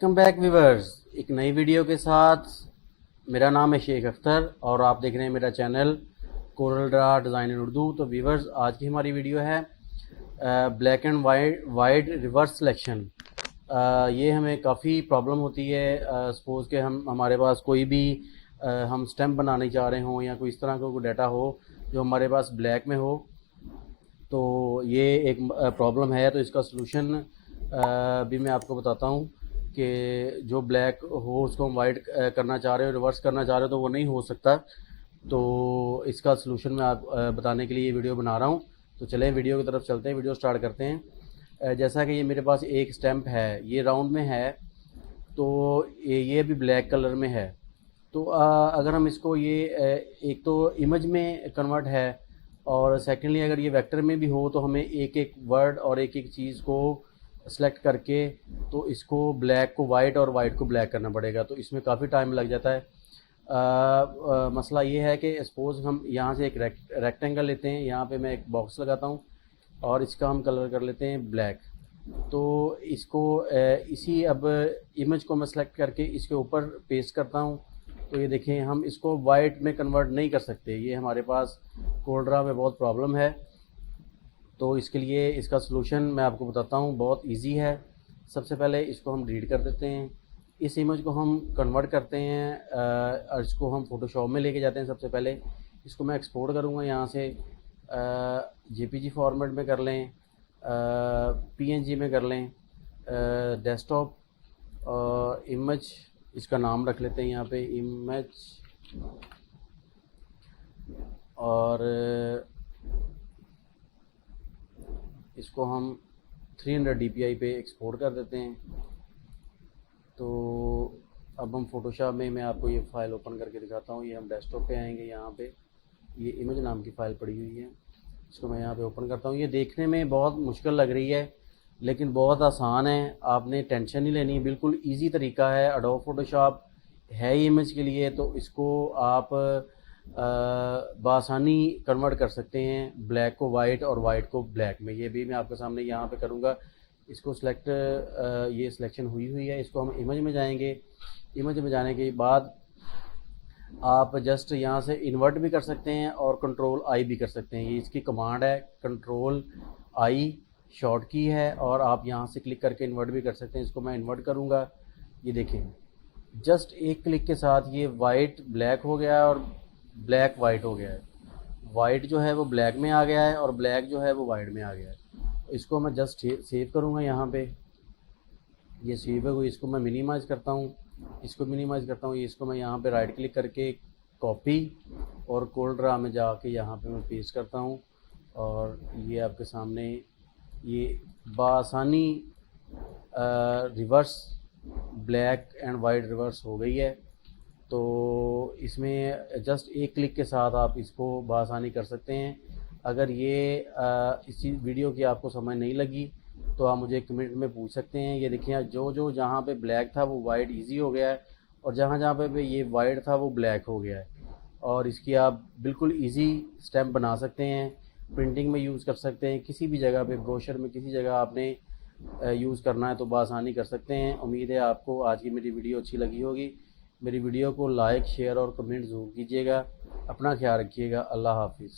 Welcome back viewers, एक नई video के साथ। मेरा नाम है शेख अख्तर और आप देख रहे हैं मेरा channel Corel Draw design in Urdu. तो व्यूवर्स, आज की हमारी वीडियो है black and white reverse selection. ये हमें काफ़ी प्रॉब्लम होती है। सपोज़ के हमारे पास कोई भी हम स्टैम्प बनाने चाह रहे हों या कोई इस तरह का कोई डाटा हो जो हमारे पास ब्लैक में हो, तो ये एक प्रॉब्लम है। तो इसका सलूशन भी मैं आपको बताता हूँ कि जो ब्लैक हो उसको हम वाइट करना चाह रहे हो, रिवर्स करना चाह रहे हो, तो वो नहीं हो सकता। तो इसका सलूशन मैं आप बताने के लिए ये वीडियो बना रहा हूँ। तो चलें वीडियो की तरफ चलते हैं, वीडियो स्टार्ट करते हैं। जैसा कि ये मेरे पास एक स्टैम्प है, ये राउंड में है, तो ये भी ब्लैक कलर में है। तो अगर हम इसको एक तो इमेज में कन्वर्ट है, और सेकेंडली अगर ये वेक्टर में भी हो तो हमें एक एक वर्ड और एक एक चीज़ को सेलेक्ट करके तो इसको ब्लैक को वाइट और वाइट को ब्लैक करना पड़ेगा। तो इसमें काफ़ी टाइम लग जाता है। मसला ये है कि सपोज़ हम यहाँ से एक रेक्टेंगल लेते हैं, यहाँ पे मैं एक बॉक्स लगाता हूँ और इसका हम कलर कर लेते हैं ब्लैक। तो इसको इसी अब इमेज को मैं सेलेक्ट करके इसके ऊपर पेस्ट करता हूँ। तो ये देखें, हम इसको वाइट में कन्वर्ट नहीं कर सकते, ये हमारे पास कोल्ड्रा में बहुत प्रॉब्लम है। तो इसके लिए इसका सलूशन मैं आपको बताता हूँ, बहुत इजी है। सबसे पहले इसको हम डिलीट कर देते हैं, इस इमेज को हम कन्वर्ट करते हैं और इसको हम फ़ोटोशॉप में लेके जाते हैं। सबसे पहले इसको मैं एक्सपोर्ट करूँगा, यहाँ से जेपीजी फॉर्मेट में कर लें, पीएनजी में कर लें, डेस्कटॉप इमेज, इसका नाम रख लेते हैं यहाँ पे इमेज, और इसको हम 300 dpi पे एक्सपोर्ट कर देते हैं। तो अब हम फ़ोटोशॉप में मैं आपको ये फ़ाइल ओपन करके दिखाता हूँ। ये हम डेस्कटॉप पे आएंगे, यहाँ पे ये इमेज नाम की फ़ाइल पड़ी हुई है, इसको मैं यहाँ पे ओपन करता हूँ। ये देखने में बहुत मुश्किल लग रही है लेकिन बहुत आसान है, आपने टेंशन नहीं लेनी, बिल्कुल इजी तरीका है। एडोब फोटोशॉप है ही इमेज के लिए, तो इसको आप बआसानी कन्वर्ट कर सकते हैं ब्लैक को वाइट और वाइट को ब्लैक में। ये भी मैं आपके सामने यहाँ पे करूँगा। इसको सिलेक्ट, ये सिलेक्शन हुई है। इसको हम इमेज में जाएंगे, इमेज में जाने के बाद आप जस्ट यहाँ से इन्वर्ट भी कर सकते हैं और कंट्रोल आई भी कर सकते हैं। ये इसकी कमांड है, कंट्रोल आई शॉर्ट की है, और आप यहाँ से क्लिक करके इन्वर्ट भी कर सकते हैं। इसको मैं इन्वर्ट करूँगा, ये देखें जस्ट एक क्लिक के साथ ये वाइट ब्लैक हो गया है और ब्लैक वाइट हो गया है। वाइट जो है वो ब्लैक में आ गया है और ब्लैक जो है वो वाइट में आ गया है। इसको मैं जस्ट सेव करूँगा, यहाँ पे ये सेव है हुई। इसको मैं मिनिमाइज़ करता हूँ, इसको मिनिमाइज़ करता हूँ। इसको मैं यहाँ पे राइट क्लिक करके कॉपी और कोल्ड्रा में जाके यहाँ पे मैं पेस्ट करता हूँ, और ये आपके सामने ये बआसानी reverse black and white reverse हो गई है। तो इसमें जस्ट एक क्लिक के साथ आप इसको बआसानी कर सकते हैं। अगर ये इसी वीडियो की आपको समझ नहीं लगी तो आप मुझे कमेंट में पूछ सकते हैं। ये देखिए, जो जहाँ पे ब्लैक था वो वाइट इजी हो गया है, और जहाँ जहाँ पे ये वाइट था वो ब्लैक हो गया है। और इसकी आप बिल्कुल इजी स्टैम्प बना सकते हैं, प्रिंटिंग में यूज़ कर सकते हैं, किसी भी जगह पे ब्रोशर में किसी जगह आपने यूज़ करना है तो बआसानी कर सकते हैं। उम्मीद है आपको आज की मेरी वीडियो अच्छी लगी होगी। मेरी वीडियो को लाइक शेयर और कमेंट ज़रूर कीजिएगा। अपना ख्याल रखिएगा। अल्लाह हाफिज़।